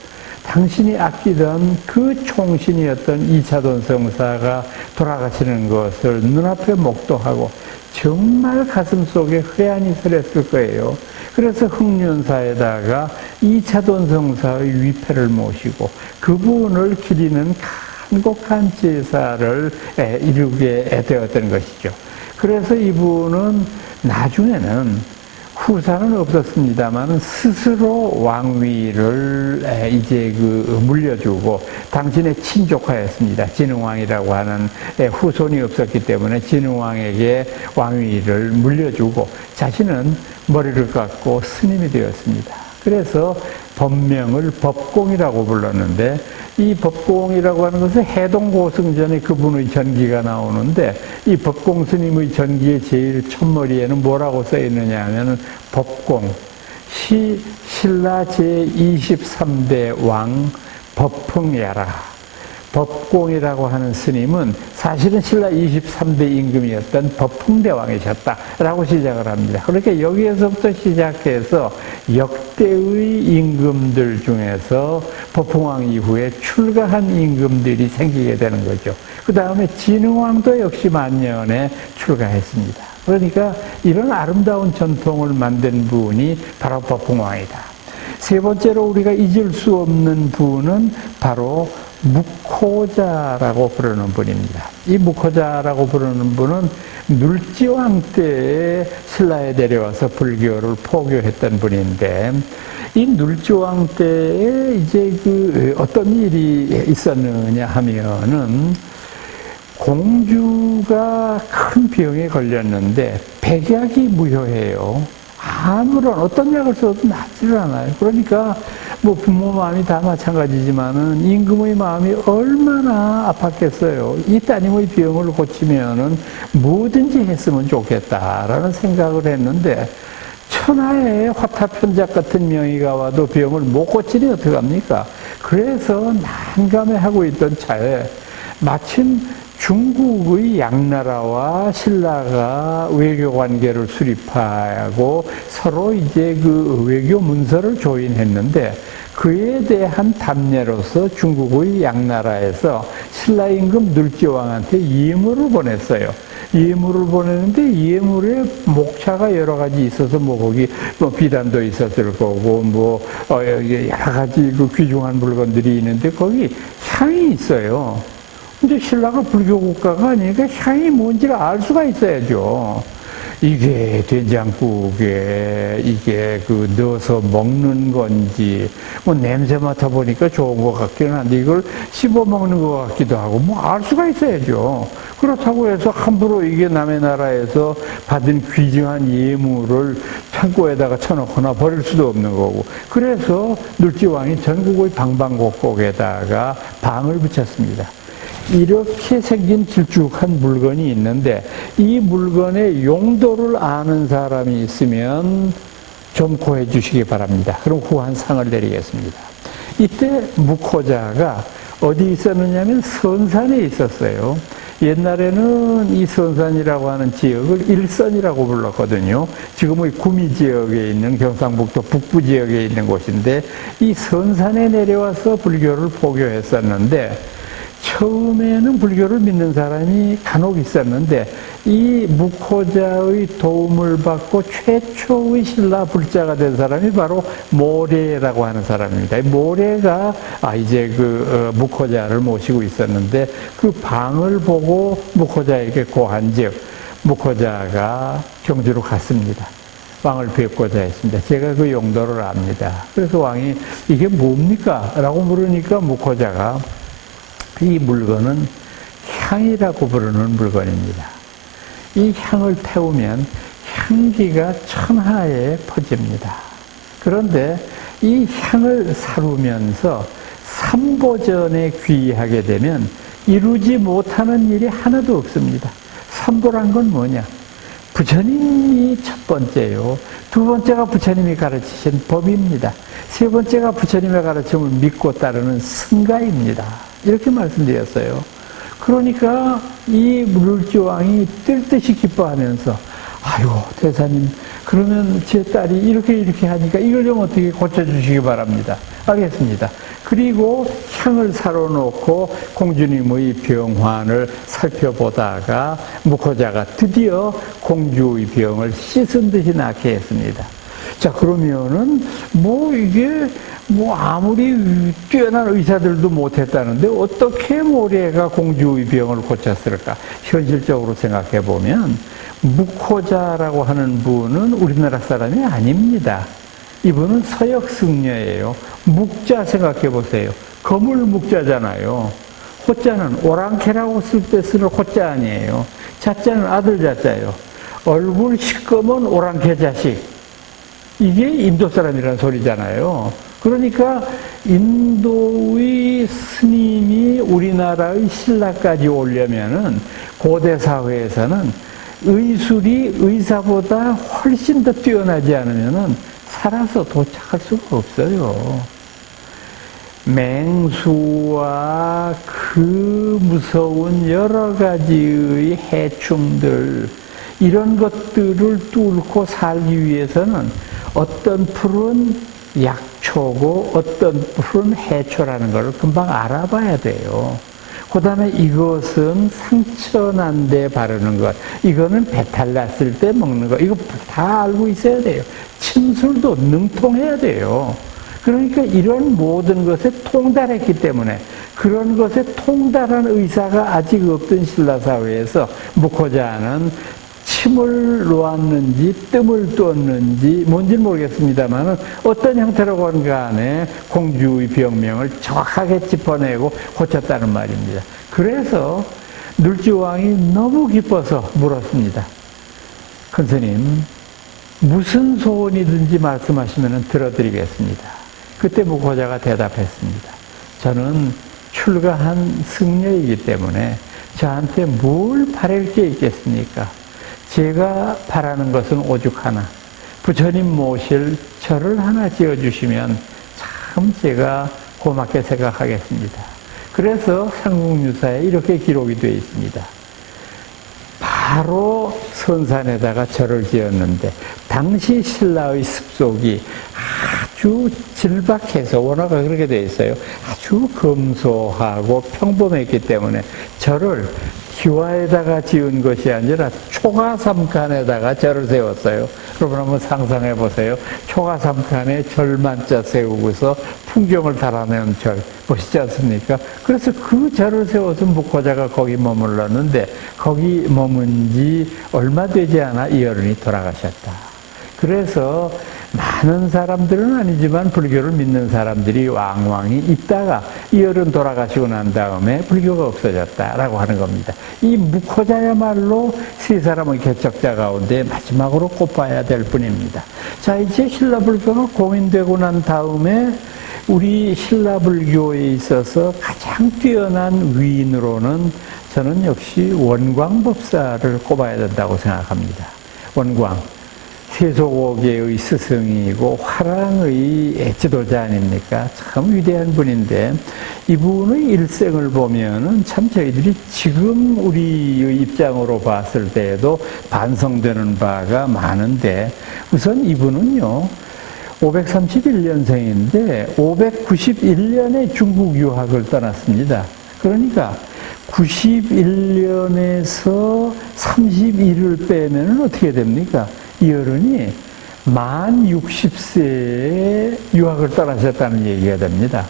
당신이 아끼던 그 총신이었던 이차돈 성사가 돌아가시는 것을 눈앞에 목도하고 정말 가슴속에 회한이 서렸을 거예요. 그래서 흥륜사에다가 이차돈 성사의 위패를 모시고 그분을 기리는 간곡한 제사를 이루게 되었던 것이죠. 그래서 이분은 나중에는 후사는 없었습니다만 스스로 왕위를 이제 물려주고 당신의 친족하였습니다. 진흥왕이라고 하는 후손이 없었기 때문에 진흥왕에게 왕위를 물려주고 자신은 머리를 깎고 스님이 되었습니다. 그래서 법명을 법공이라고 불렀는데 이 법공이라고 하는 것은 해동고승전에 그분의 전기가 나오는데 이 법공 스님의 전기의 제일 첫머리에는 뭐라고 써 있느냐 하면 법공, 신라 제23대 왕 법흥야라. 법공이라고 하는 스님은 사실은 신라 23대 임금이었던 법흥대왕이셨다라고 시작을 합니다. 그렇게 여기에서부터 시작해서 역대의 임금들 중에서 법흥왕 이후에 출가한 임금들이 생기게 되는 거죠. 그 다음에 진흥왕도 역시 만년에 출가했습니다. 그러니까 이런 아름다운 전통을 만든 분이 바로 법흥왕이다. 세 번째로 우리가 잊을 수 없는 분은 바로 묵호자라고 부르는 분입니다. 이 묵호자라고 부르는 분은 눌지왕 때에 신라에 내려와서 불교를 포교했던 분인데 이 눌지왕 때에 이제 어떤 일이 있었느냐 하면은 공주가 큰 병에 걸렸는데 백약이 무효해요. 아무런 어떤 약을 써도 낫지를 않아요. 그러니까 뭐 부모 마음이 다 마찬가지지만은 임금의 마음이 얼마나 아팠겠어요. 이 따님의 병을 고치면은 뭐든지 했으면 좋겠다라는 생각을 했는데 천하에 화타편작 같은 명의가 와도 병을 못 고치니 어떡합니까? 그래서 난감해하고 있던 차에 마침 중국의 양나라와 신라가 외교 관계를 수립하고 서로 이제 그 외교 문서를 조인했는데 그에 대한 답례로서 중국의 양나라에서 신라 임금 눌지왕한테 예물을 보냈어요. 예물을 보냈는데 예물에 목차가 여러 가지 있어서 뭐 거기 뭐 비단도 있었을 거고 뭐 여러 가지 그 귀중한 물건들이 있는데 거기 향이 있어요. 근데 신라가 불교 국가가 아니니까 향이 뭔지를 알 수가 있어야죠. 이게 된장국에 이게 넣어서 먹는 건지 뭐 냄새 맡아보니까 좋은 것 같기는 한데 이걸 씹어 먹는 것 같기도 하고 뭐 알 수가 있어야죠. 그렇다고 해서 함부로 이게 남의 나라에서 받은 귀중한 예물을 창고에다가 쳐놓거나 버릴 수도 없는 거고 그래서 눌지왕이 전국의 방방곡곡에다가 방을 붙였습니다. 이렇게 생긴 길쭉한 물건이 있는데 이 물건의 용도를 아는 사람이 있으면 좀 고해 주시기 바랍니다. 그럼 후한 상을 내리겠습니다. 이때 묵호자가 어디 있었느냐 하면 선산에 있었어요. 옛날에는 이 선산이라고 하는 지역을 일선이라고 불렀거든요. 지금의 구미 지역에 있는 경상북도 북부 지역에 있는 곳인데 이 선산에 내려와서 불교를 포교했었는데 처음에는 불교를 믿는 사람이 간혹 있었는데 이 묵호자의 도움을 받고 최초의 신라 불자가 된 사람이 바로 모래라고 하는 사람입니다. 모래가 이제 묵호자를 모시고 있었는데 그 방을 보고 묵호자에게 고한즉 묵호자가 경주로 갔습니다. 왕을 뵙고자 했습니다. 제가 그 용도를 압니다. 그래서 왕이 이게 뭡니까? 라고 물으니까 묵호자가 이 물건은 향이라고 부르는 물건입니다. 이 향을 태우면 향기가 천하에 퍼집니다. 그런데 이 향을 사루면서 삼보전에 귀하게 되면 이루지 못하는 일이 하나도 없습니다. 삼보란 건 뭐냐? 부처님이 첫 번째요. 두 번째가 부처님이 가르치신 법입니다. 세 번째가 부처님의 가르침을 믿고 따르는 승가입니다. 이렇게 말씀드렸어요. 그러니까 이 물주왕이 뜰 듯이 기뻐하면서 아이고 대사님 그러면 제 딸이 이렇게 하니까 이걸 좀 어떻게 고쳐주시기 바랍니다. 알겠습니다. 그리고 향을 사러 놓고 공주님의 병환을 살펴보다가 묵호자가 드디어 공주의 병을 씻은 듯이 낫게 했습니다. 자, 그러면은 이게 아무리 뛰어난 의사들도 못했다는데 어떻게 모래가 공주의 병을 고쳤을까? 현실적으로 생각해 보면 묵호자라고 하는 분은 우리나라 사람이 아닙니다. 이분은 서역 승려예요. 묵자 생각해 보세요. 거물 묵자잖아요. 호자는 오랑캐라고 쓸 때 쓰는 호자 아니에요. 자자는 아들 자자예요. 얼굴 시꺼먼 오랑캐 자식. 이게 인도 사람이라는 소리잖아요. 그러니까 인도의 스님이 우리나라의 신라까지 오려면은 고대 사회에서는 의술이 의사보다 훨씬 더 뛰어나지 않으면은 살아서 도착할 수가 없어요. 맹수와 그 무서운 여러 가지의 해충들 이런 것들을 뚫고 살기 위해서는 어떤 풀은 약초고 어떤 풀은 해초라는 걸 금방 알아봐야 돼요. 그 다음에 이것은 상처 난 데 바르는 것, 이거는 배탈 났을 때 먹는 것, 이거 다 알고 있어야 돼요. 침술도 능통해야 돼요. 그러니까 이런 모든 것에 통달했기 때문에 그런 것에 통달한 의사가 아직 없던 신라사회에서 묵호자는 침을 놓았는지 뜸을 떴는지 뭔지는 모르겠습니다만 어떤 형태로건 간에 공주의 병명을 정확하게 짚어내고 고쳤다는 말입니다. 그래서 눌주왕이 너무 기뻐서 물었습니다. 큰스님, 무슨 소원이든지 말씀하시면 들어드리겠습니다. 그때 묵호자가 대답했습니다. 저는 출가한 승려이기 때문에 저한테 뭘 바랄 게 있겠습니까? 제가 바라는 것은 오죽 하나, 부처님 모실 절을 하나 지어주시면 참 제가 고맙게 생각하겠습니다. 그래서 삼국유사에 이렇게 기록이 되어 있습니다. 바로 선산에다가 절을 지었는데 당시 신라의 습속이 아주 질박해서 원어가 그렇게 되어 있어요. 아주 검소하고 평범했기 때문에 절을 기와에다가 지은 것이 아니라 초가삼칸에다가 절을 세웠어요. 여러분 한번 상상해 보세요. 초가삼칸에 절만자 세우고서 풍경을 달아내는 절 멋있지 않습니까? 그래서 그 절을 세워서 묵호자가 거기 머물렀는데 거기 머문 지 얼마 되지 않아 이어른이 돌아가셨다. 그래서 많은 사람들은 아니지만 불교를 믿는 사람들이 왕왕이 있다가 이어른 돌아가시고 난 다음에 불교가 없어졌다라고 하는 겁니다. 이 묵호자야말로 세 사람의 개척자 가운데 마지막으로 꼽아야 될 분입니다. 자, 이제 신라불교가 공인되고 난 다음에 우리 신라불교에 있어서 가장 뛰어난 위인으로는 저는 역시 원광법사를 꼽아야 된다고 생각합니다. 원광. 세속어계의 스승이고 화랑의 지도자 아닙니까? 참 위대한 분인데 이분의 일생을 보면은 참 저희들이 지금 우리의 입장으로 봤을 때에도 반성되는 바가 많은데 우선 이분은요 531년생인데 591년에 중국 유학을 떠났습니다. 그러니까 91년에서 31을 빼면 어떻게 됩니까? 이 어른이 만 60세에 유학을 떠나셨다는 얘기가 됩니다.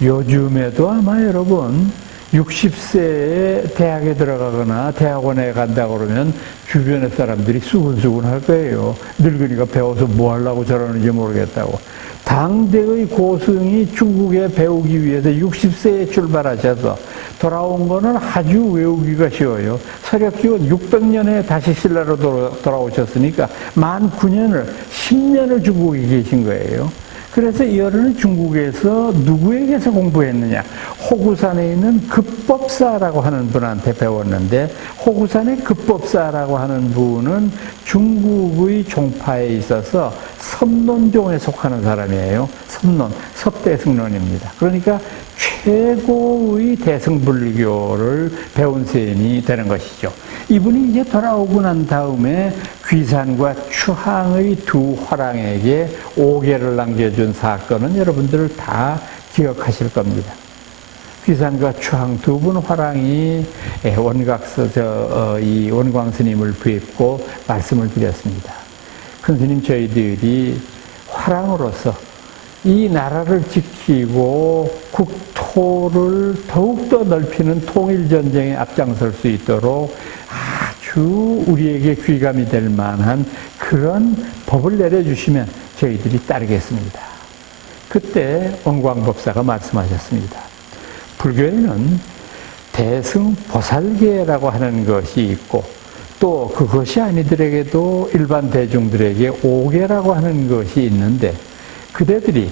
요즘에도 아마 여러분 60세에 대학에 들어가거나 대학원에 간다고 그러면 주변의 사람들이 수근수근 할 거예요. 늙으니까 배워서 뭐 하려고 저러는지 모르겠다고. 당대의 고승이 중국에 배우기 위해서 60세에 출발하셔서 돌아온 거는 아주 외우기가 쉬워요. 서력기원 600년에 다시 신라로 돌아오셨으니까 만 9년을, 10년을 중국에 계신 거예요. 그래서 이 어른은 중국에서 누구에게서 공부했느냐? 호구산에 있는 급법사라고 하는 분한테 배웠는데 호구산의 급법사라고 하는 분은 중국의 종파에 있어서 섭론종에 속하는 사람이에요. 섭론, 섭대승론입니다. 그러니까 최고의 대승불교를 배운 셈이 되는 것이죠. 이분이 이제 돌아오고 난 다음에 귀산과 추항의 두 화랑에게 오계를 남겨준 사건은 여러분들 다 기억하실 겁니다. 귀산과 추항 두 분 화랑이 이 원광 스님을 뵙고 말씀을 드렸습니다. 큰 스님 저희들이 화랑으로서 이 나라를 지키고 국토를 더욱더 넓히는 통일전쟁에 앞장설 수 있도록 아주 우리에게 귀감이 될 만한 그런 법을 내려주시면 저희들이 따르겠습니다. 그때 원광법사가 말씀하셨습니다. 불교에는 대승보살계라고 하는 것이 있고 또 그것이 아니더라도 일반 대중들에게 오계라고 하는 것이 있는데 그대들이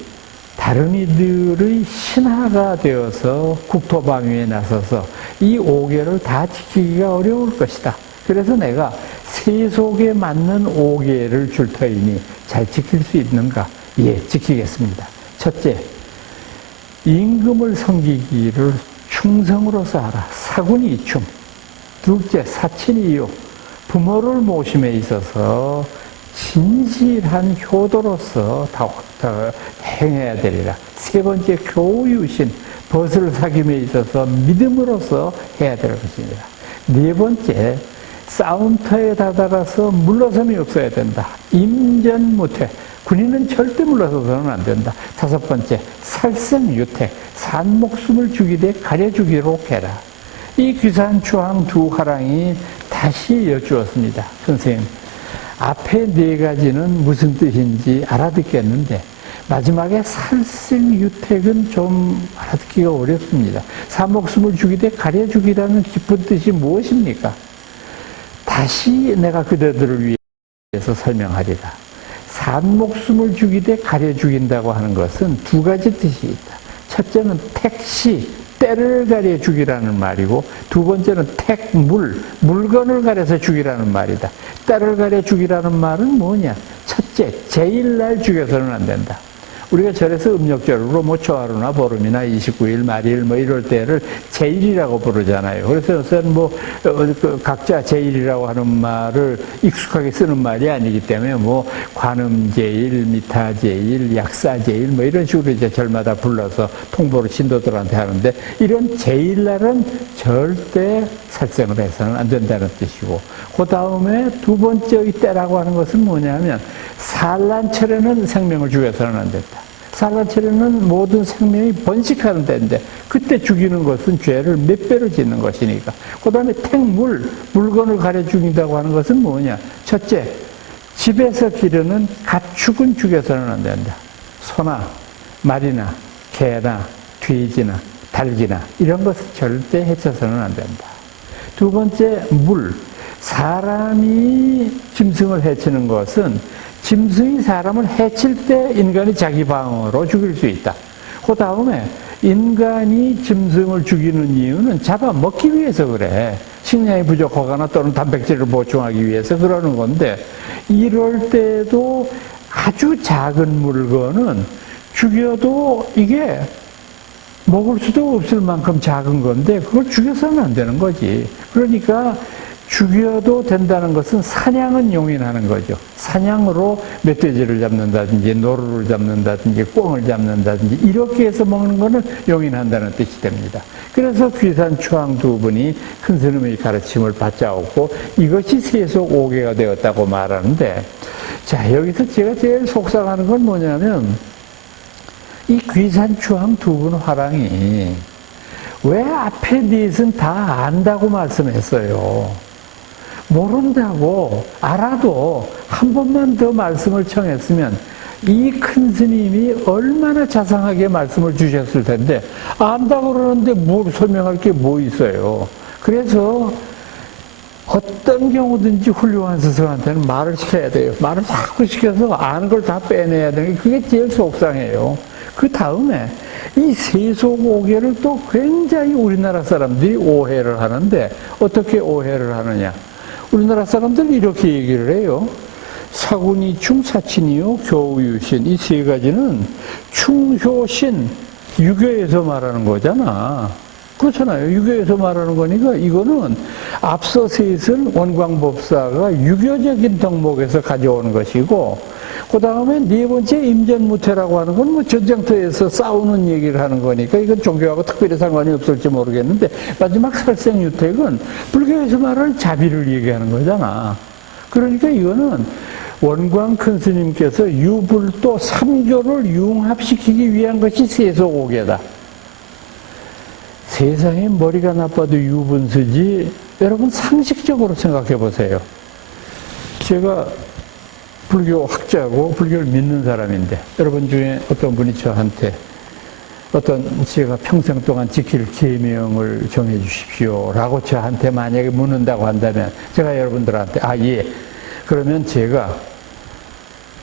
다른 이들의 신하가 되어서 국토방위에 나서서 이 오계를 다 지키기가 어려울 것이다. 그래서 내가 세속에 맞는 오계를 줄 터이니 잘 지킬 수 있는가? 예, 지키겠습니다. 첫째, 임금을 섬기기를 충성으로서 하라. 사군이 이충. 둘째, 사친이 이요. 부모를 모심에 있어서 진실한 효도로서 다 행해야 되리라. 세 번째, 교우유신, 벗을 사귐에 있어서 믿음으로서 해야 될 것입니다. 네 번째, 싸움터에 다다라서 물러섬이 없어야 된다. 임전무퇴, 군인은 절대 물러서서는 안 된다. 다섯 번째, 살생유택, 산 목숨을 죽이되 가려주기로 해라. 이 귀산추항 두 화랑이 다시 여쭈었습니다. 선생님, 앞에 네 가지는 무슨 뜻인지 알아듣겠는데 마지막에 살생유택은 좀 알아듣기가 어렵습니다. 산 목숨을 죽이되 가려주기라는 깊은 뜻이 무엇입니까? 다시 내가 그대들을 위해서 설명하리라. 산 목숨을 죽이되 가려 죽인다고 하는 것은 두 가지 뜻이 있다. 첫째는 택시, 때를 가려 죽이라는 말이고 두 번째는 택물, 물건을 가려서 죽이라는 말이다. 때를 가려 죽이라는 말은 뭐냐? 첫째, 제일날 죽여서는 안 된다. 우리가 절에서 음력절으로 뭐 초하루나 보름이나 29일, 말일 뭐 이럴 때를 제일이라고 부르잖아요. 그래서 저는 뭐 각자 제일이라고 하는 말을 익숙하게 쓰는 말이 아니기 때문에 뭐 관음제일, 미타제일, 약사제일 뭐 이런 식으로 이제 절마다 불러서 통보를 신도들한테 하는데 이런 제일날은 절대 살생을 해서는 안 된다는 뜻이고 그 다음에 두 번째의 때라고 하는 것은 뭐냐면 산란철에는 생명을 죽여서는 안 된다. 산란철에는 모든 생명이 번식하는 때인데 그때 죽이는 것은 죄를 몇 배로 짓는 것이니까. 그 다음에 택물, 물건을 가려 죽인다고 하는 것은 뭐냐. 첫째, 집에서 기르는 가축은 죽여서는 안 된다. 소나 말이나 개나 돼지나 닭이나 이런 것은 절대 해쳐서는 안 된다. 두 번째, 물. 사람이 짐승을 해치는 것은 짐승이 사람을 해칠 때 인간이 자기 방어로 죽일 수 있다. 그 다음에 인간이 짐승을 죽이는 이유는 잡아먹기 위해서 그래. 식량이 부족하거나 또는 단백질을 보충하기 위해서 그러는 건데 이럴 때도 아주 작은 물건은 죽여도 이게 먹을 수도 없을 만큼 작은 건데 그걸 죽여서는 안 되는 거지. 그러니까 죽여도 된다는 것은 사냥은 용인하는 거죠. 사냥으로 멧돼지를 잡는다든지 노루를 잡는다든지 꿩을 잡는다든지 이렇게 해서 먹는 거는 용인한다는 뜻이 됩니다. 그래서 귀산추왕 두 분이 큰 스님의 가르침을 받자오고 이것이 세속 5개가 되었다고 말하는데, 자, 여기서 제가 제일 속상하는 건 뭐냐면 이 귀산추왕 두 분 화랑이 왜 앞에 넷은 다 안다고 말씀했어요. 모른다고 알아도 한 번만 더 말씀을 청했으면 이 큰 스님이 얼마나 자상하게 말씀을 주셨을 텐데, 안다고 그러는데 뭘 설명할 게 뭐 있어요. 그래서 어떤 경우든지 훌륭한 스승한테는 말을 시켜야 돼요. 말을 자꾸 시켜서 아는 걸 다 빼내야 되는 게 그게 제일 속상해요. 그 다음에 이 세속오계를 또 굉장히 우리나라 사람들이 오해를 하는데, 어떻게 오해를 하느냐. 우리나라 사람들은 이렇게 얘기를 해요. 사군이충, 사친이요, 교우유신. 이 세 가지는 충효신, 유교에서 말하는 거잖아. 그렇잖아요. 유교에서 말하는 거니까 이거는 앞서 셋은 원광법사가 유교적인 덕목에서 가져오는 것이고, 그 다음에 네 번째 임전무태라고 하는 건 뭐 전쟁터에서 싸우는 얘기를 하는 거니까 이건 종교하고 특별히 상관이 없을지 모르겠는데, 마지막 살생유택은 불교에서 말하는 자비를 얘기하는 거잖아. 그러니까 이거는 원광 큰 스님께서 유불도 3교를 융합시키기 위한 것이 세속오계다. 세상에 머리가 나빠도 유분수지. 여러분 상식적으로 생각해 보세요. 제가 불교 학자고 불교를 믿는 사람인데, 여러분 중에 어떤 분이 저한테 어떤 제가 평생 동안 지킬 계명을 정해 주십시오 라고 저한테 만약에 묻는다고 한다면, 제가 여러분들한테 예, 그러면 제가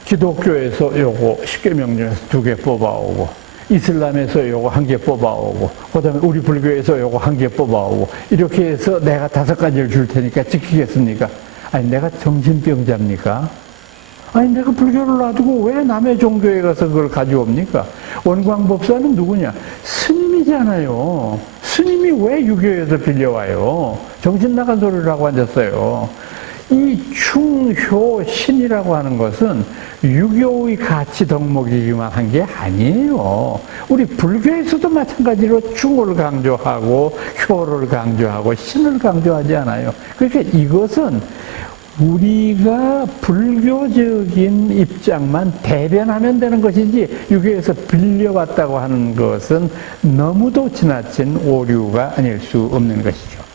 기독교에서 요거 10계명 중에서 2개 뽑아오고, 이슬람에서 요거 1개 뽑아오고, 그 다음에 우리 불교에서 요거 1개 뽑아오고, 이렇게 해서 내가 5가지를 줄 테니까 지키겠습니까? 아니, 내가 정신병자입니까? 아니, 내가 불교를 놔두고 왜 남의 종교에 가서 그걸 가져옵니까? 원광법사는 누구냐? 스님이잖아요. 스님이 왜 유교에서 빌려와요? 정신 나간 소리를 하고 앉았어요. 이 충효신이라고 하는 것은 유교의 가치 덕목이기만 한 게 아니에요. 우리 불교에서도 마찬가지로 충을 강조하고 효를 강조하고 신을 강조하지 않아요. 그러니까 이것은 우리가 불교적인 입장만 대변하면 되는 것이지, 유교에서 빌려왔다고 하는 것은 너무도 지나친 오류가 아닐 수 없는 것이죠.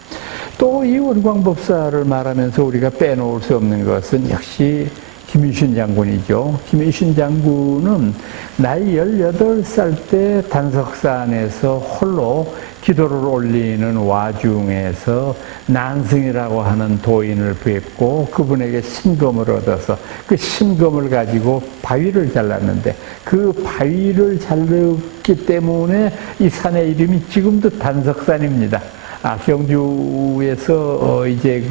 또 이 원광법사를 말하면서 우리가 빼놓을 수 없는 것은 역시 김유신 장군이죠. 김유신 장군은 나이 18살 때 단석산에서 홀로 기도를 올리는 와중에서 난승이라고 하는 도인을 뵙고 그분에게 신검을 얻어서 그 신검을 가지고 바위를 잘랐는데, 그 바위를 잘랐기 때문에 이 산의 이름이 지금도 단석산입니다. 경주에서 이제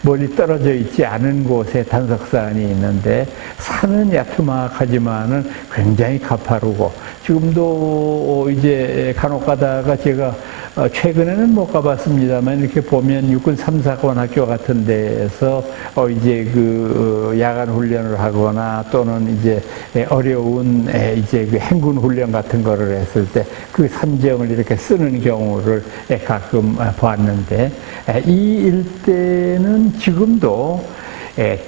멀리 떨어져 있지 않은 곳에 단석산이 있는데, 산은 야트막하지만은 굉장히 가파르고, 지금도 이제 간혹 가다가 제가 최근에는 못 가봤습니다만 이렇게 보면 육군 3, 4권 학교 같은 데에서 이제 야간 훈련을 하거나 또는 이제 어려운 이제 행군 훈련 같은 거를 했을 때 그 산정을 이렇게 쓰는 경우를 가끔 봤는데, 이 일대는 지금도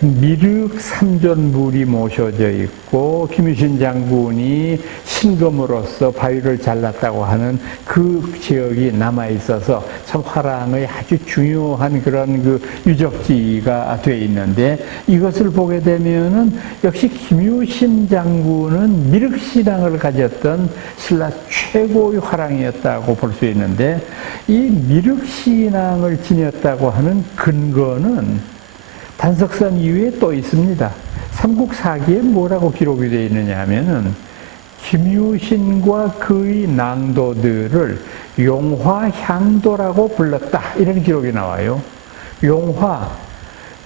미륵 삼존불이 모셔져 있고, 김유신 장군이 신검으로서 바위를 잘랐다고 하는 그 지역이 남아있어서 참 화랑의 아주 중요한 그런 유적지가 돼 있는데, 이것을 보게 되면은 역시 김유신 장군은 미륵신앙을 가졌던 신라 최고의 화랑이었다고 볼 수 있는데, 이 미륵신앙을 지녔다고 하는 근거는 단석산 이후에 또 있습니다. 삼국사기에 뭐라고 기록이 되어 있느냐 하면은, 김유신과 그의 낭도들을 용화향도라고 불렀다, 이런 기록이 나와요. 용화,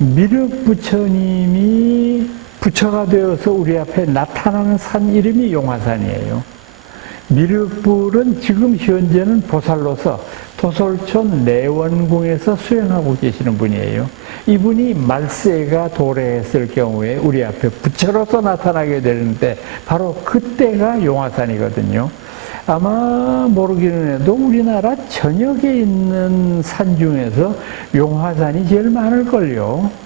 미륵 부처님이 부처가 되어서 우리 앞에 나타나는 산 이름이 용화산이에요. 미륵불은 지금 현재는 보살로서 도솔촌 내원궁에서 수행하고 계시는 분이에요. 이분이 말세가 도래했을 경우에 우리 앞에 부처로서 나타나게 되는데 바로 그때가 용화산이거든요. 아마 모르기는 해도 우리나라 전역에 있는 산 중에서 용화산이 제일 많을걸요.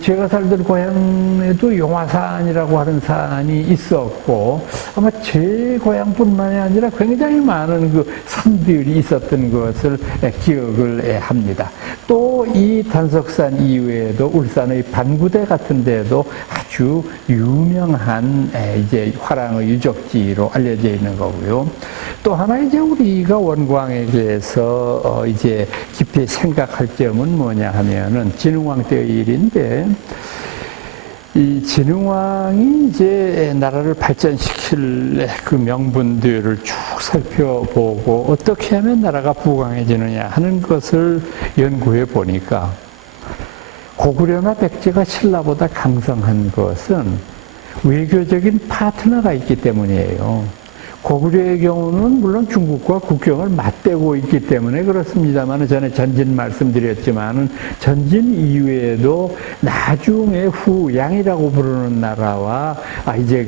제가 살던 고향에도 용화산이라고 하는 산이 있었고, 아마 제 고향뿐만이 아니라 굉장히 많은 산들이 있었던 것을 기억을 합니다. 또 이 단석산 이외에도 울산의 반구대 같은 데도 아주 유명한 이제 화랑의 유적지로 알려져 있는 거고요. 또 하나 이제 우리가 원광에 대해서 이제 깊이 생각할 점은 뭐냐 하면은 진흥왕 때의 일인데, 이 진흥왕이 이제 나라를 발전시킬 그 명분들을 쭉 살펴보고 어떻게 하면 나라가 부강해지느냐 하는 것을 연구해 보니까 고구려나 백제가 신라보다 강성한 것은 외교적인 파트너가 있기 때문이에요. 고구려의 경우는 물론 중국과 국경을 맞대고 있기 때문에 그렇습니다만, 전에 전진 말씀드렸지만은 전진 이외에도 나중에 후양이라고 부르는 나라와 이제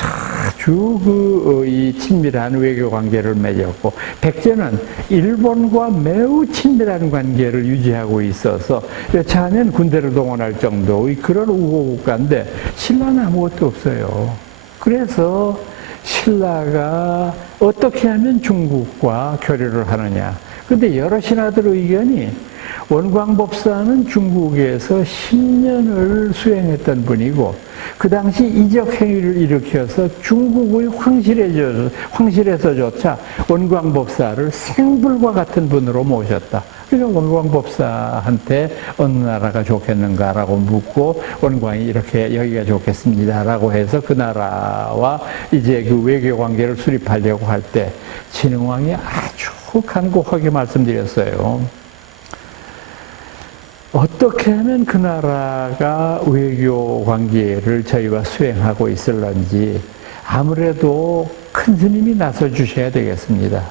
아주 이 친밀한 외교 관계를 맺었고, 백제는 일본과 매우 친밀한 관계를 유지하고 있어서 여차하면 군대를 동원할 정도의 그런 우호국가인데 신라는 아무것도 없어요. 그래서 신라가 어떻게 하면 중국과 교류를 하느냐. 근데 여러 신하들의 의견이, 원광법사는 중국에서 10년을 수행했던 분이고, 그 당시 이적 행위를 일으켜서 중국의 황실에서조차 원광법사를 생불과 같은 분으로 모셨다. 그러니까 원광법사한테 어느 나라가 좋겠는가라고 묻고, 원광이 이렇게 여기가 좋겠습니다라고 해서 그 나라와 이제 그 외교 관계를 수립하려고 할 때 진흥왕이 아주 간곡하게 말씀드렸어요. 어떻게 하면 그 나라가 외교 관계를 저희와 수행하고 있을런지 아무래도 큰 스님이 나서 주셔야 되겠습니다.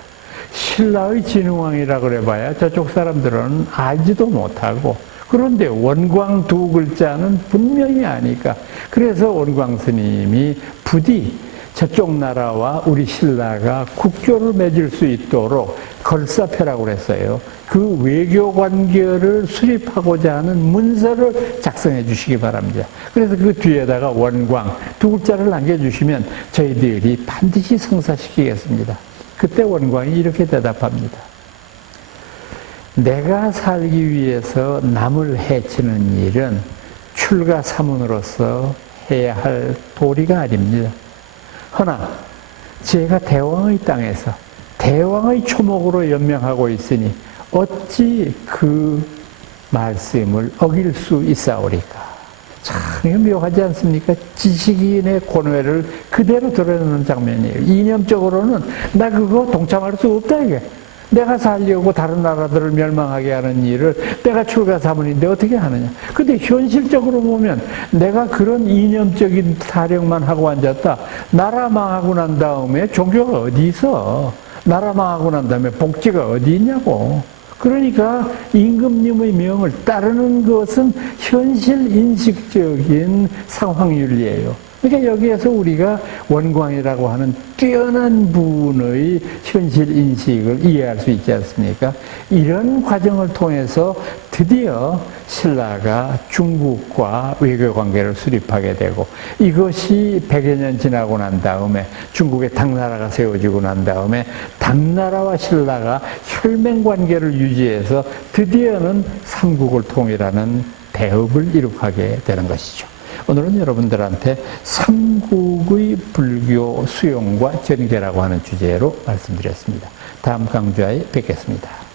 신라의 진흥왕이라 그래봐야 저쪽 사람들은 알지도 못하고, 그런데 원광 두 글자는 분명히 아니까, 그래서 원광 스님이 부디 저쪽 나라와 우리 신라가 국교를 맺을 수 있도록 걸사표라고 그랬어요. 그 외교 관계를 수립하고자 하는 문서를 작성해 주시기 바랍니다. 그래서 그 뒤에다가 원광 두 글자를 남겨주시면 저희들이 반드시 성사시키겠습니다. 그때 원광이 이렇게 대답합니다. 내가 살기 위해서 남을 해치는 일은 출가사문으로서 해야 할 도리가 아닙니다. 허나 제가 대왕의 땅에서 대왕의 초목으로 연명하고 있으니 어찌 그 말씀을 어길 수 있사오리까. 참 묘하지 않습니까? 지식인의 고뇌를 그대로 드러내는 장면이에요. 이념적으로는 나 그거 동참할 수 없다 이게. 내가 살려고 다른 나라들을 멸망하게 하는 일을 내가 출가사문인데 어떻게 하느냐. 근데 현실적으로 보면 내가 그런 이념적인 타령만 하고 앉았다. 나라 망하고 난 다음에 종교가 어디 있어? 나라 망하고 난 다음에 복지가 어디 있냐고. 그러니까 임금님의 명을 따르는 것은 현실 인식적인 상황윤리예요. 그러니까 여기에서 우리가 원광이라고 하는 뛰어난 분의 현실 인식을 이해할 수 있지 않습니까? 이런 과정을 통해서 드디어 신라가 중국과 외교 관계를 수립하게 되고, 이것이 100여 년 지나고 난 다음에 중국의 당나라가 세워지고 난 다음에 당나라와 신라가 혈맹 관계를 유지해서 드디어는 삼국을 통일하는 대업을 이룩하게 되는 것이죠. 오늘은 여러분들한테 삼국의 불교 수용과 전개라고 하는 주제로 말씀드렸습니다. 다음 강좌에 뵙겠습니다.